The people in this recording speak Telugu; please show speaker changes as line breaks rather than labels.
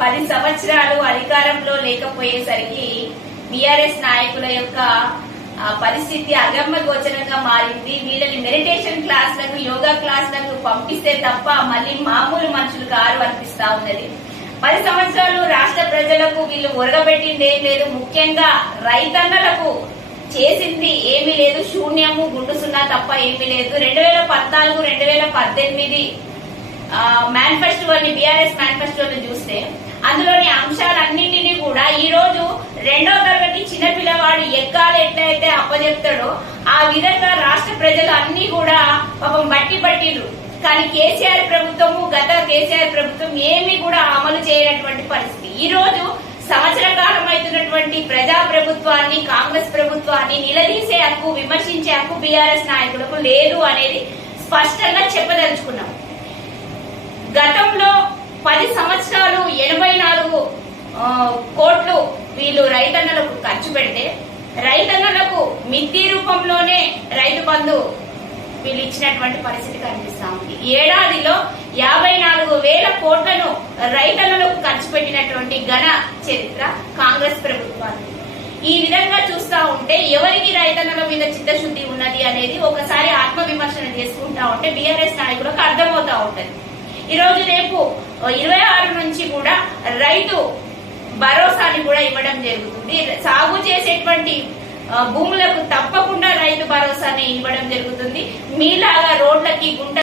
పది సంవత్సరాలు అధికారంలో లేకపోయేసరికి బీఆర్ఎస్ నాయకుల యొక్క పరిస్థితి అగమ్య గోచరంగా మారింది. వీళ్ళని మెడిటేషన్ క్లాసులకు యోగా క్లాసులకు పంపిస్తే తప్ప మళ్ళీ మామూలు మనుషులు కారు అనిపిస్తా ఉన్నది. పది సంవత్సరాలు రాష్ట్ర ప్రజలకు వీళ్ళు ఒరగబెట్టింది ఏం లేదు. ముఖ్యంగా రైతన్నలకు చేసింది ఏమీ లేదు. శూన్యము గుండు సున్నా తప్ప ఏమీ లేదు. రెండు వేల పద్నాలుగు రెండు వేల పద్దెనిమిది మేనిఫెస్టోని బీఆర్ఎస్ మేనిఫెస్టోని చూస్తే అందులోని అంశాలన్నింటినీ కూడా ఈ రోజు రెండో తరగతి చిన్నపిల్లవాడు ఎక్కాలి ఎట్లయితే అప్పచెప్తాడో ఆ విధంగా రాష్ట్ర ప్రజలు అన్ని కూడా పాపం బట్టి పట్టిండ్రు కానీ కేసీఆర్ ప్రభుత్వము గత కేసీఆర్ ప్రభుత్వం ఏమీ కూడా అమలు చేయనటువంటి పరిస్థితి. ఈ రోజు సంవత్సర కాలం అవుతున్నటువంటి ప్రజా ప్రభుత్వాన్ని కాంగ్రెస్ ప్రభుత్వాన్ని నిలదీసే హక్కు విమర్శించే హక్కు బీఆర్ఎస్ నాయకులకు లేదు అనేది స్పష్టంగా చెప్పదలుచుకున్నాం. పది సంవత్సరాలు ఎనభై నాలుగు కోట్లు వీళ్ళు రైతన్నలకు ఖర్చు పెడితే రైతన్నలకు మిత్తి రూపంలోనే రైతు బంధు వీళ్ళు ఇచ్చినటువంటి పరిస్థితి కనిపిస్తా ఉంది. ఏడాదిలో యాభై నాలుగు వేల కోట్లను రైతన్నలకు ఖర్చు పెట్టినటువంటి ఘన చరిత్ర కాంగ్రెస్ ప్రభుత్వానికి ఈ విధంగా చూస్తా ఉంటే ఎవరికి రైతన్నల మీద చిత్తశుద్ధి ఉన్నది అనేది ఒకసారి ఆత్మ విమర్శన చేసుకుంటా ఉంటే బీఆర్ఎస్ నాయకులకు అర్థమవుతా ఉంటది. ఈ రోజు రేపు ఇరవై ఆరు నుంచి కూడా రైతు భరోసాని కూడా ఇవ్వడం జరుగుతుంది. సాగు చేసేటువంటి భూములకు తప్పకుండా రైతు భరోసాని ఇవ్వడం జరుగుతుంది. మీలాగా రోడ్లకి గుంట